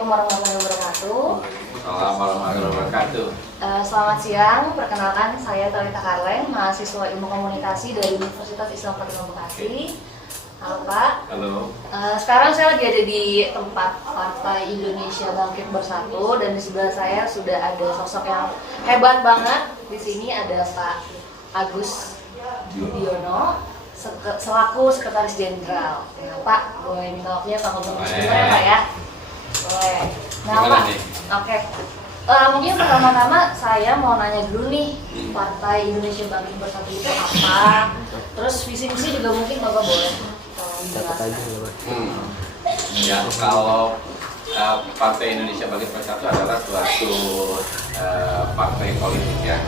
Assalamualaikum warahmatullahi wabarakatuh. Assalamualaikum warahmatullahi wabarakatuh. Selamat siang, perkenalkan saya Talita Karleng, mahasiswa Ilmu Komunikasi dari Universitas Islam Fatimah Bekasi. Halo Pak. Halo. Sekarang saya lagi ada di tempat Partai Indonesia Bangkit Bersatu dan di sebelah saya sudah ada sosok yang hebat banget. Di sini ada Pak Agus Yudhoyono selaku Sekretaris Jenderal. Nah, Pak, boleh minta waktunya Pak ngomong sebentar ya Pak ya? Boleh. Nah Pak, oke. Mungkin pertama-tama saya mau nanya dulu nih, Partai Indonesia Bangkit Bersatu itu apa? Terus visi misi juga mungkin Bapak boleh jelaskan. Ya, kalau Partai Indonesia Bangkit Bersatu adalah suatu partai politik ya,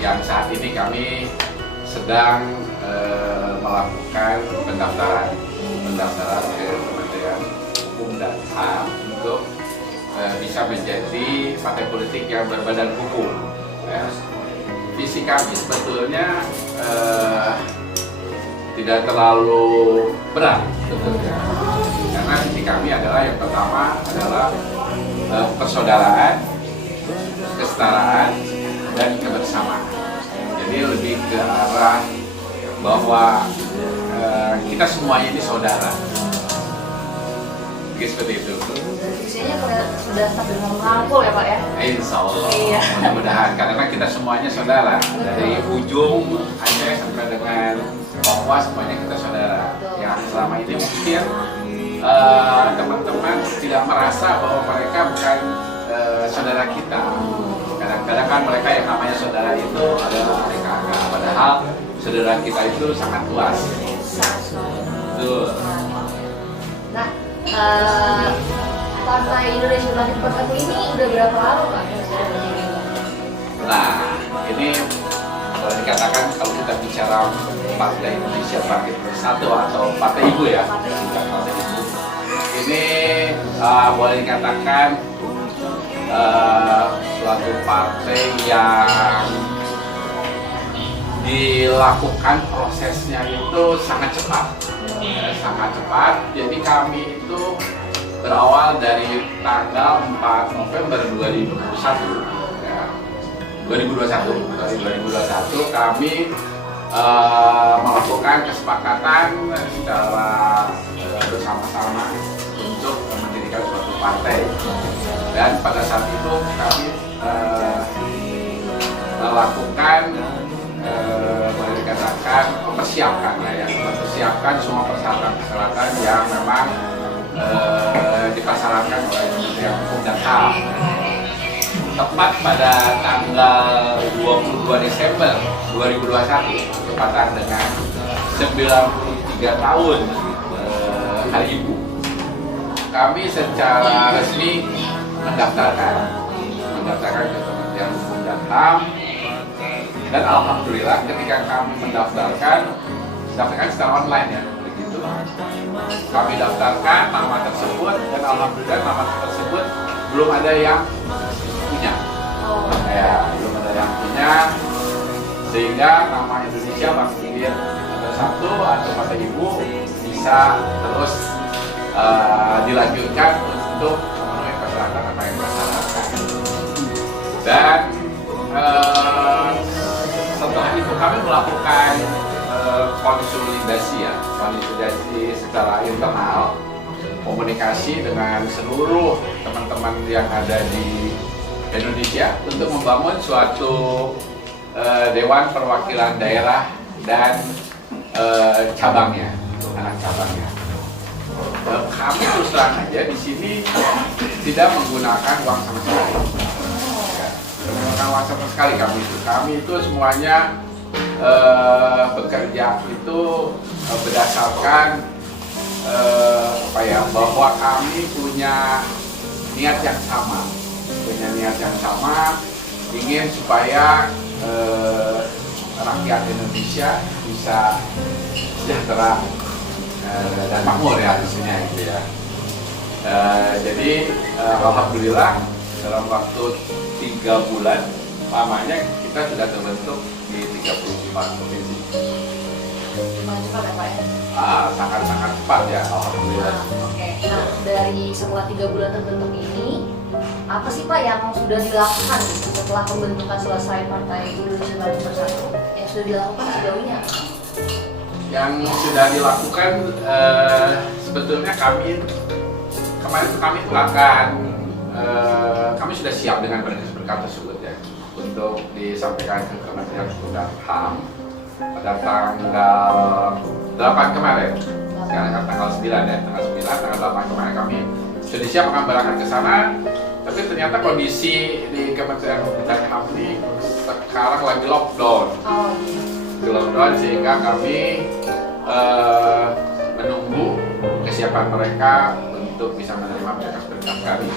yang saat ini kami sedang melakukan pendaftaran ke Kementerian Hukum dan HAM untuk bisa menjadi partai politik yang berbadan hukum. Ya. Visi kami sebetulnya tidak terlalu berat sebetulnya, karena visi kami adalah yang pertama adalah persaudaraan, kesetaraan, dan kebersamaan. Jadi lebih ke arah bahwa kita semuanya ini saudara. Seperti itu. Visinya sudah sambil merangkul ya Pak ya? Insya Allah, iya. Mudah-mudahan karena kita semuanya saudara. Dari ujung Aceh sampai dengan Papua semuanya kita saudara. Yang selama ini mungkin teman-teman tidak merasa bahwa mereka bukan saudara kita. Kadang-kadang kan mereka yang namanya saudara itu adalah mereka, padahal saudara kita itu sangat luas. Betul. Nah, Partai Indonesia Bangkit Bersatu ini udah berapa lama Pak? Nah, ini kalau dikatakan kalau kita bicara Partai Indonesia Bangkit Bersatu atau Partai Ibu ya, Partai Ibu. Ini boleh dikatakan suatu partai yang dilakukan prosesnya itu sangat cepat. Sangat cepat, jadi kami itu berawal dari tanggal 4 November 2021 ya. 2021 kami melakukan kesepakatan secara bersama-sama untuk mendirikan suatu partai, dan pada saat itu kami melakukan boleh dikatakan mempersiapkan semua persyaratan yang memang dipersyaratkan oleh Kementerian Hukum dan HAM. Tepat pada tanggal 22 Desember 2021, tepatan dengan 93 tahun Hari Ibu, kami secara resmi mendaftarkan ke Kementerian Hukum dan HAM. Dan alhamdulillah ketika kami mendaftarkan secara online ya, begitu. Kami daftarkan nama tersebut dan alhamdulillah nama tersebut belum ada yang punya. Ya, belum ada yang punya, sehingga nama Indonesia Bangkit Bersatu atau Partai Ibu bisa terus dilanjutkan untuk memenuhi persyaratan apa yang dipersyaratkan. Dan setelah itu kami melakukan konsolidasi secara internal, komunikasi dengan seluruh teman-teman yang ada di Indonesia untuk membangun suatu Dewan Perwakilan Daerah dan cabangnya, anak cabangnya. Kami terus terang aja di sini tidak menggunakan uang sama sekali. Menggunakan uang sama sekali kami itu semuanya bekerja itu berdasarkan bahwa kami punya niat yang sama, ingin supaya rakyat Indonesia bisa sejahtera dan makmur ya harusnya gitu ya. Jadi alhamdulillah dalam waktu 3 bulan lamanya kita sudah terbentuk di 34 provinsi. lumayan cepat ya Pak ya? Sangat-sangat cepat ya, alhamdulillah. Oke, nah dari setelah 3 bulan terbentuk ini, apa sih Pak yang sudah dilakukan gitu, setelah pembentukan selesai Partai Indonesia Maju Bersatu? Yang sudah dilakukan sejauh ini apa? Yang sudah dilakukan sebetulnya kemarin itu kami akan kami sudah siap dengan berkas-berkas tersebut ya untuk disampaikan ke Kementerian Hukum dan HAM pada tanggal 8 kemarin. Sekarang kan tanggal 9 ya, tanggal 8 kemarin kami sudah siap akan berangkat ke sana. Tapi ternyata kondisi di Kementerian Hukum dan HAM ini sekarang lagi lockdown. Oh, iya. Di lockdown sehingga kami menunggu kesiapan mereka untuk bisa menerima berkas-berkas kami.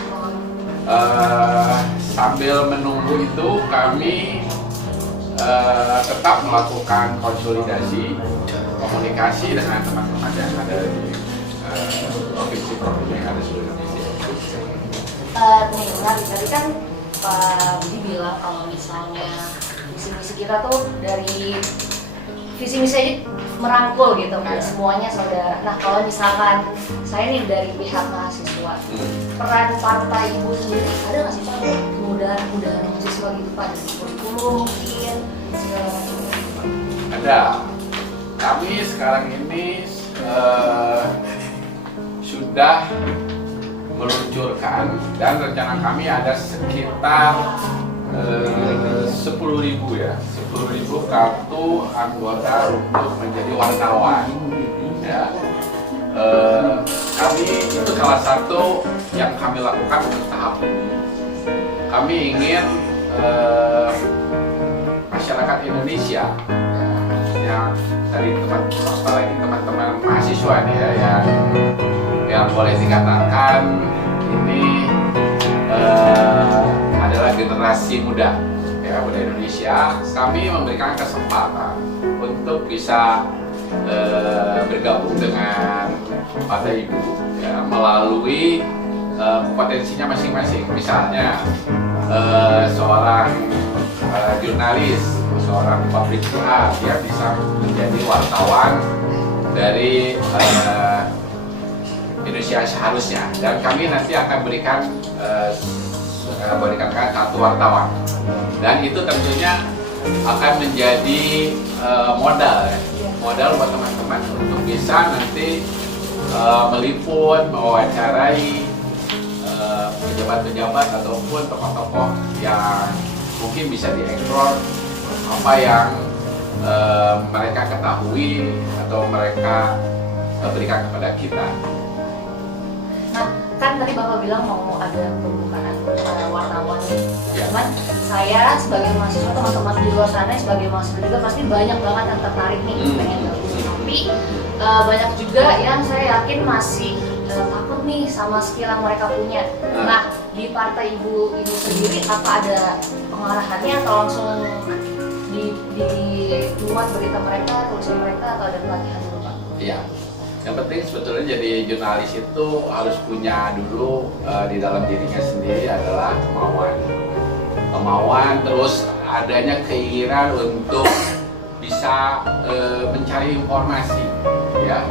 Sambil menunggu itu kami tetap melakukan konsolidasi, komunikasi dengan teman-teman yang ada di provinsi-provinsi yang ada di seluruh Indonesia. Nih, menarik. Tadi kan Pak Budi bilang kalau misalnya visi-misi kita tuh dari visi-misi merangkul gitu kan, semuanya saudara. Nah kalau misalkan saya nih dari pihak mahasiswa, peran partai ibu sendiri ada nggak sih Pak kemudahan mahasiswa gitu Pak, dari kurikulum mungkin segala macam? Ada. Kami sekarang ini sudah meluncurkan dan rencana kami ada sekitar 10.000 ya, 10.000 kartu anggota untuk menjadi wartawan. Ya, kami itu salah satu yang kami lakukan untuk tahap ini. Kami ingin masyarakat Indonesia, ya, dari teman-teman mahasiswa nih ya, yang boleh dikatakan ini adalah generasi muda ya, muda Indonesia. Kami memberikan kesempatan untuk bisa bergabung dengan Partai Ibu ya, melalui kompetensinya masing-masing. Misalnya seorang jurnalis, seorang public dia bisa menjadi wartawan dari Indonesia seharusnya, dan kami nanti akan berikan kartu wartawan, dan itu tentunya akan menjadi modal buat teman-teman untuk bisa nanti meliput, mewawancarai pejabat-pejabat ataupun tokoh-tokoh yang mungkin bisa dieksplor apa yang mereka ketahui atau mereka berikan kepada kita. Nah, kan tadi Bapak bilang mau ada pembukaan wartawan nih. Ya. Cuman saya sebagai mahasiswa, teman-teman di luar sana sebagai mahasiswa juga pasti banyak banget yang tertarik nih pengen gabung. Tapi banyak juga yang saya yakin masih takut nih sama skill yang mereka punya. Nah, di Partai Ibu ini sendiri apa ada pengarahannya atau langsung dibuat berita mereka, tulisan mereka, atau ada pelatihan dulu Pak? Iya. Yang penting sebetulnya jadi jurnalis itu harus punya dulu di dalam dirinya sendiri adalah kemauan, terus adanya keinginan untuk bisa mencari informasi, ya.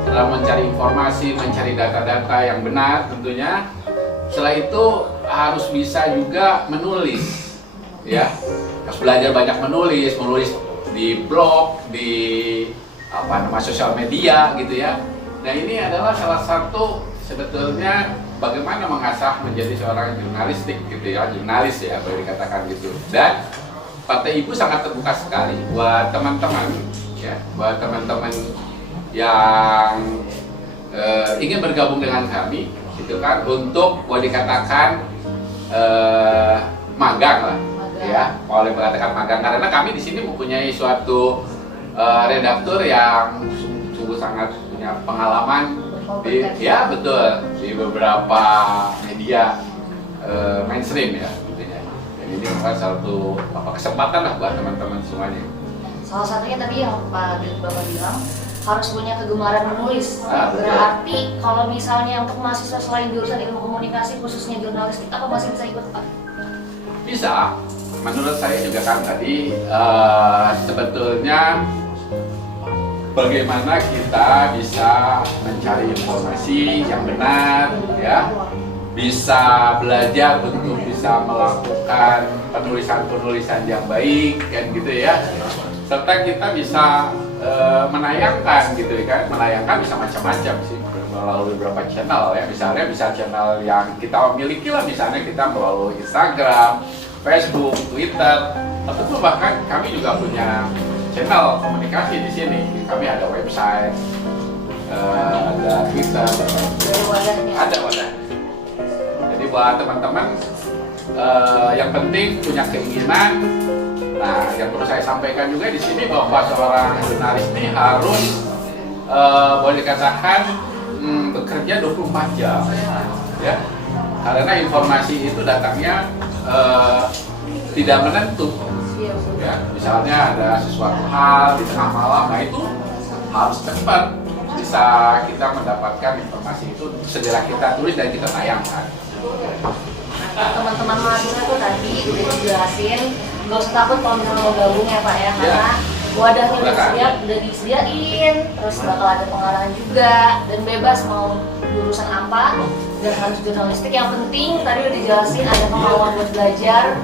Setelah mencari informasi, mencari data-data yang benar tentunya. Setelah itu harus bisa juga menulis, ya. Harus belajar banyak menulis di blog, di sosial media gitu ya. Nah ini adalah salah satu sebetulnya bagaimana mengasah menjadi seorang jurnalistik gitu ya, jurnalis ya boleh dikatakan gitu. Dan Partai Ibu sangat terbuka sekali buat teman-teman ya, buat teman-teman yang ingin bergabung dengan kami gitu kan, untuk boleh dikatakan magang lah ya, boleh mengatakan magang, karena kami di sini mempunyai suatu redaktur yang sungguh sangat punya pengalaman ya betul di beberapa media mainstream ya, dan ini merupakan satu kesempatan lah buat teman-teman semuanya. Salah satunya tadi yang Pak Bapak bilang harus punya kegemaran menulis. Berarti kalau misalnya untuk mahasiswa selain jurusan ilmu komunikasi khususnya jurnalistik, apa masih bisa ikut Pak? Bisa. Menurut saya juga kan tadi sebetulnya bagaimana kita bisa mencari informasi yang benar, ya, bisa belajar untuk bisa melakukan penulisan-penulisan yang baik, kan gitu ya, serta kita bisa menayangkan gitu kan, menayangkan bisa macam-macam sih melalui beberapa channel ya, misalnya bisa channel yang kita miliki lah, misalnya kita melalui Instagram, Facebook, Twitter, ataupun bahkan kami juga punya channel komunikasi di sini. Kami ada website, ada Twitter, ada wadah. Jadi buat teman-teman yang penting punya keinginan. Nah, yang perlu saya sampaikan juga di sini bahwa seorang jurnalis ini harus boleh dikatakan bekerja 24 jam, ya, karena informasi itu datangnya tidak menentu. Ya, misalnya ada sesuatu hal di tengah malam, nah itu harus cepat bisa kita mendapatkan informasi itu, segera kita tulis dan kita tayangkan. Teman-teman mahasiswa tuh tadi udah dijelasin, nggak usah takut kalau misalnya mau gabung ya Pak ya, karena wadahnya udah disediain, terus bakal ada pengarahan juga, dan bebas mau jurusan apa, dan harus jurnalistik. Yang penting tadi udah dijelasin ada kemauan buat belajar,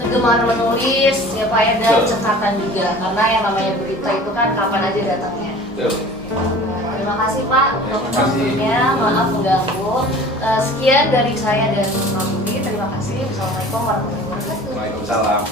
kegemaran menulis ya Pak ya, dan cekatan juga, karena yang namanya berita itu kan kapan aja datangnya. Terima kasih Pak untuk waktunya, maaf mengganggu. Sekian dari saya dan Mas Budi, terima kasih. Wassalamualaikum warahmatullahi wabarakatuh. Waalaikumsalam.